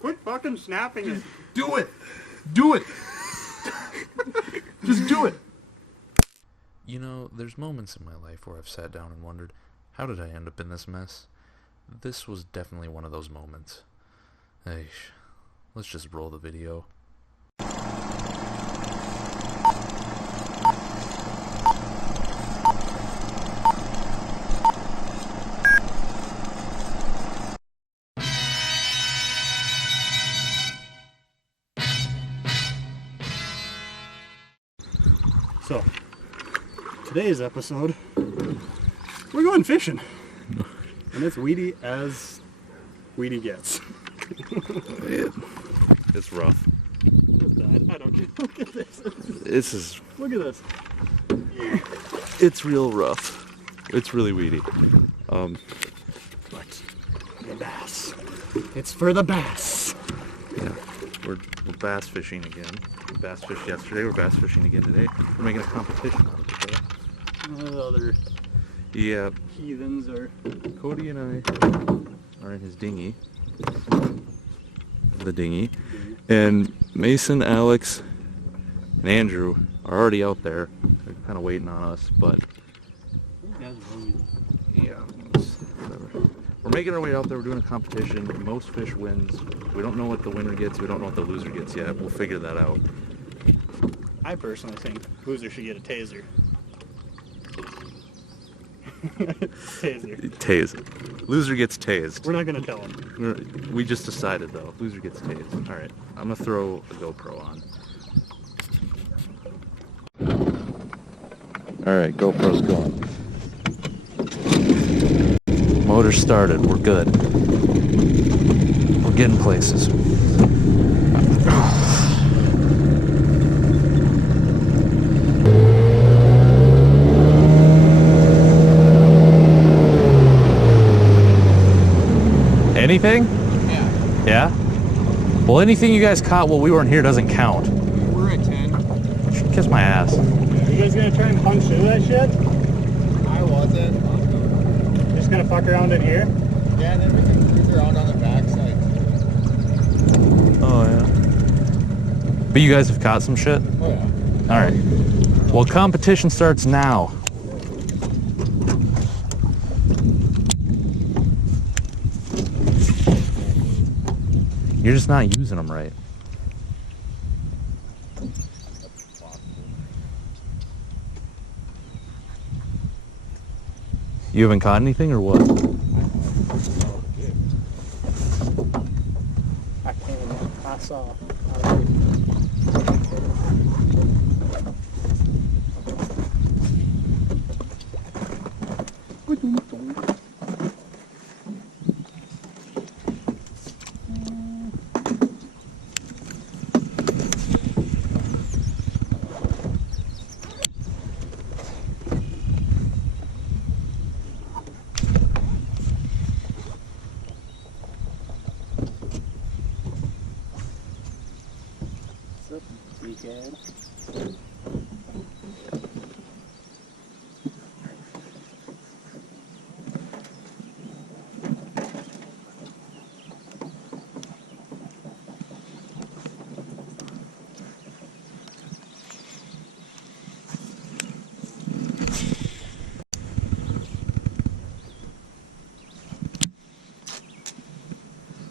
Quit fucking snapping it. Do it! Do it! Just do it! You know, there's moments in my life where I've sat down and wondered, how did I end up in this mess? This was definitely one of those moments. Hey, let's just roll the video. So, today's episode, we're going fishing. And it's weedy as weedy gets. It's rough. I don't care. Look at this. Look at this. It's real rough. It's really weedy. But the bass. It's for the bass. Yeah. We're bass fishing again. We bass fished yesterday, we're bass fishing again today. We're making a competition out of it, The other yeah. heathens are... Cody and I are in his dinghy. The dinghy. And Mason, Alex, and Andrew are already out there. They're kind of waiting on us, but... yeah, whatever. We're making our way out there. We're doing a competition. Most fish wins. We don't know what the winner gets. We don't know what the loser gets yet. We'll figure that out. I personally think loser should get a taser. Taser. Tased. Loser gets tased. We're not going to tell him. We just decided, though. Loser gets tased. All right. I'm going to throw a GoPro on. All right. GoPro's going. Motor started. We're good. We're getting places. Anything? Yeah. Yeah? Well, anything you guys caught while we weren't here doesn't count. We're at 10. Kiss my ass. You guys going to try and punch through that shit? I wasn't. Just going to fuck around in here? Yeah, and then we can cruise around on the backside. Oh, yeah. But you guys have caught some shit? Oh, yeah. All right. Well, competition starts now. You're just not using them right. You haven't caught anything or what? I can't. I saw.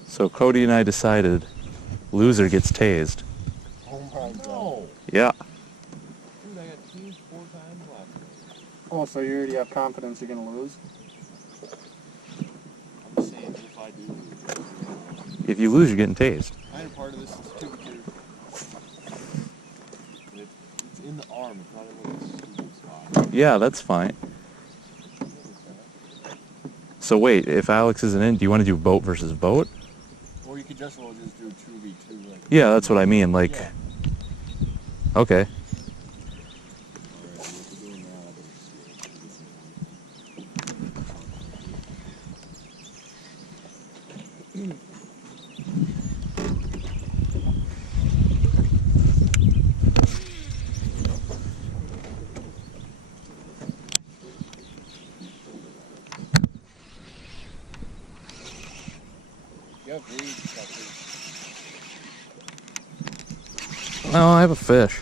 So Cody and I decided loser gets tased. Oh my god. Yeah. Dude, I got teased 4 times last night. Oh, so you already have confidence you're going to lose? I'm just saying, if I do lose. If you lose, you're getting tased. I had part of this is 2-2. It's in the arm, it's not in like a stupid spot. Yeah, that's fine. So wait, if Alex isn't in, do you want to do boat versus boat? Or you could just well just do 2v2. Like, Yeah, that's what I mean. Like, yeah. okay. Alright, what we're doing now, you have reeds, No, I have a fish.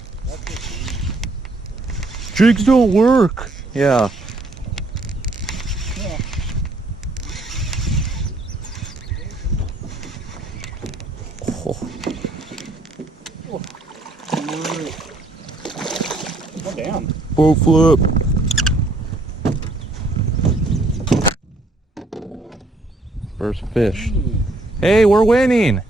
Jigs don't work. Yeah. Yeah. Oh, Oh, damn. boat flip. First fish. Hey, we're winning.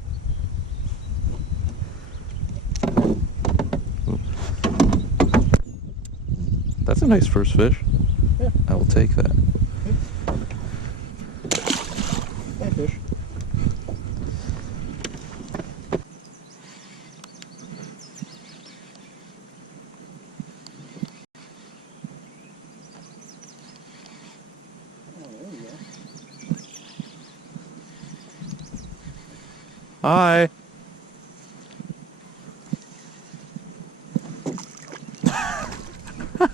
That's a nice first fish. Yeah. I will take that. Hey, fish. Oh, there we go. Hi.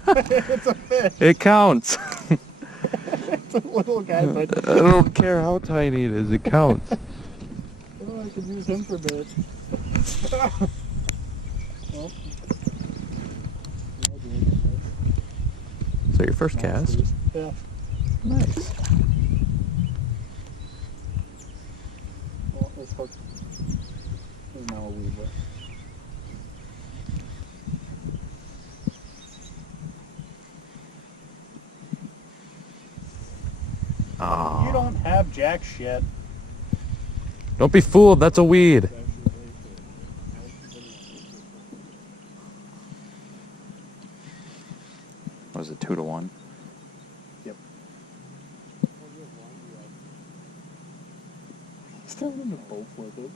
It's a fish. It counts. It's a little guy, but I don't care how tiny it is. It counts. oh, I could use him for a bit. Well, Is that your first cast? yeah. Nice. Well, this hook is now a weaver. Oh. You don't have jack shit. Don't be fooled. That's a weed. Was it 2-1? Yep. Still in the boat with it.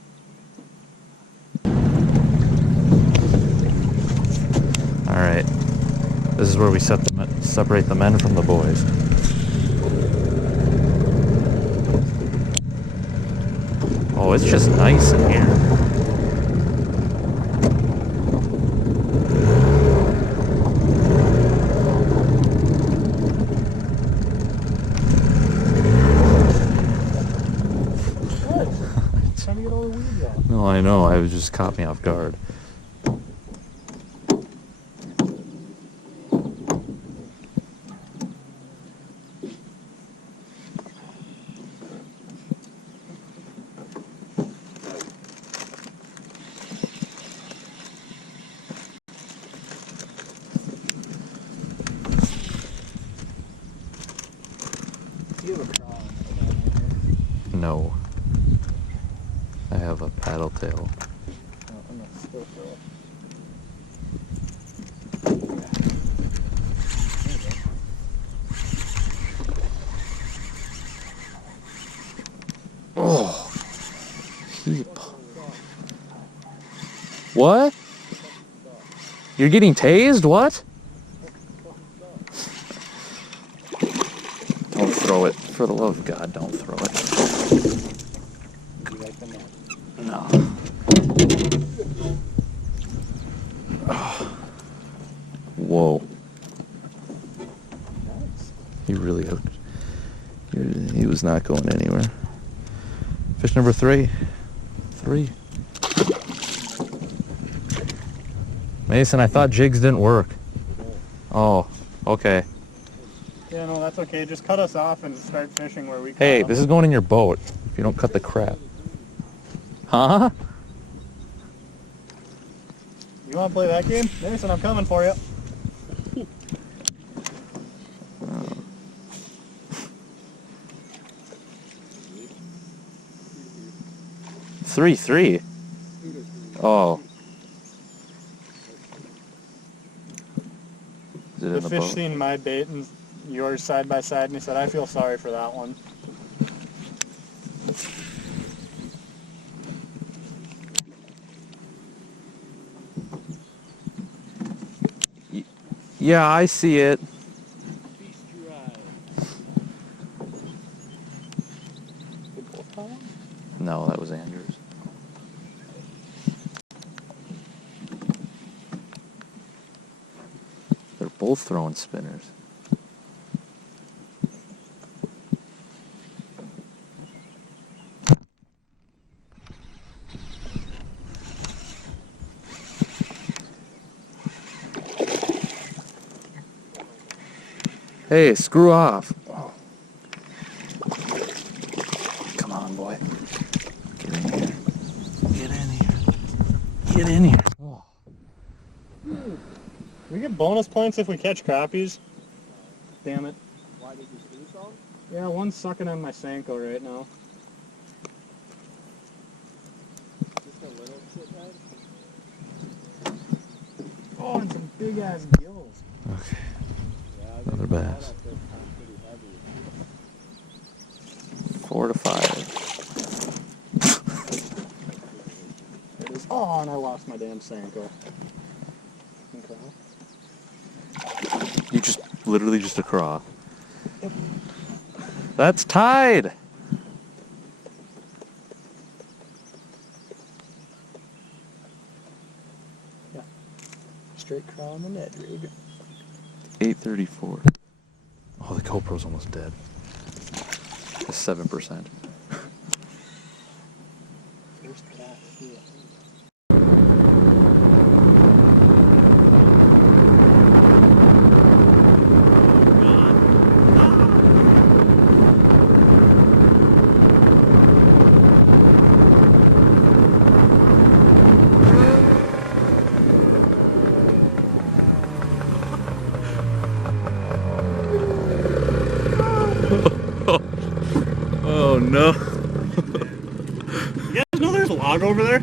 All right. This is where we separate the men from the boys. Oh, it's just nice in here. Trying to get all the weeds out. No, I know. I was just caught me off guard. Do you have a crawl? No. I have a paddle tail. Oh, I'm gonna still throw it. Oh. What? You're getting tased? What? Don't throw it. For the love of God, don't throw it. You like the net? No. Whoa. Nice. He really hooked. He was not going anywhere. Fish number 3. 3. Mason, I thought jigs didn't work. Oh, okay. Yeah, no, that's okay. Just cut us off and start fishing where we can. Hey, this is going in your boat. If you don't cut the crap. Huh? You want to play that game? Mason, I'm coming for you. 3-3. Oh. Is it in The the fish boat? seen my bait and yours side by side, and he said, I feel sorry for that one. Yeah, I see it. No, that was Andrew's. They're both throwing spinners. Hey, screw off. Oh. Come on, boy. Get in here. Get in here. Get in here. Oh. We get bonus points if we catch crappies. Damn it. Why did you see some? Yeah, one's sucking on my Senko right now. Just a little shithead? Oh, and some big ass gills. Okay. Yeah, Another bass. 4 to 5. There it is. Oh, and I lost my damn Senko. Okay. You just literally just a craw. That's tied. Yeah. Straight craw on the net rig. 834. Oh, the GoPro's almost dead. It's 7%. First cat. Yeah. Oh no. You guys know there's a log over there?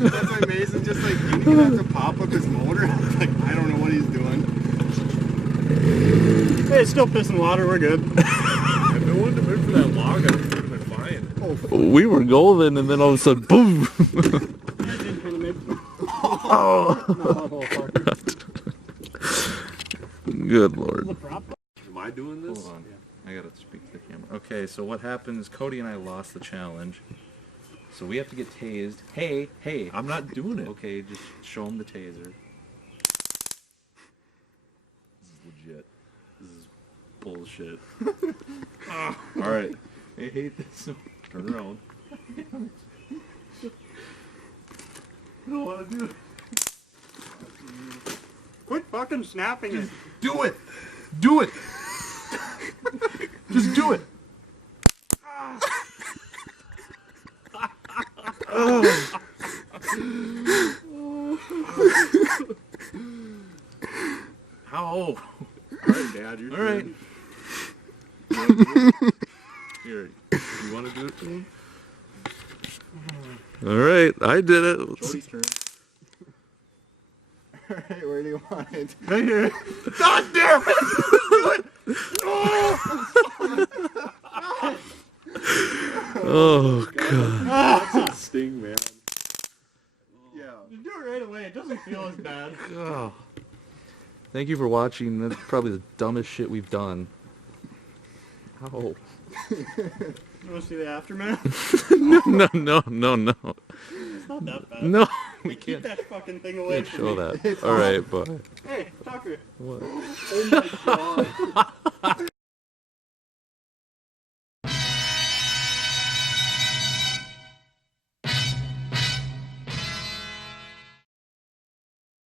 That's amazing. Just like you even have to pop up his motor. Like I don't know what he's doing. Hey, it's still pissing water. We're good. If it wouldn't have been for that log, I would have been fine. We were golden and then all of a sudden, boom. I did kind of make. Oh. No, fuck. Good Lord. The prop. Am I doing this? Hold on. I gotta speak to the camera. Okay, so what happened is Cody and I lost the challenge. So we have to get tased. Hey, hey. I'm not doing it. Okay, just show him the taser. This is legit. This is bullshit. Alright. I hate this. Turn around. I don't want to do it. Quit fucking snapping it. Do it! Do it! Just do it! Ow. Alright, Dad, you're All right. Here, you want to do it to him? All right, I did it. Cody's turn. Alright, where do you want it? Right here. God damn it! Oh God. That's a sting, man. Yeah. Just do it right away. It doesn't feel as bad. Oh. Thank you for watching. That's probably the dumbest shit we've done. Ow. You want to see the aftermath? No. It's not that bad. No. We Keep can't, that fucking thing away can't from show me. that. All right, bye. Hey, Tucker. What? Oh my god.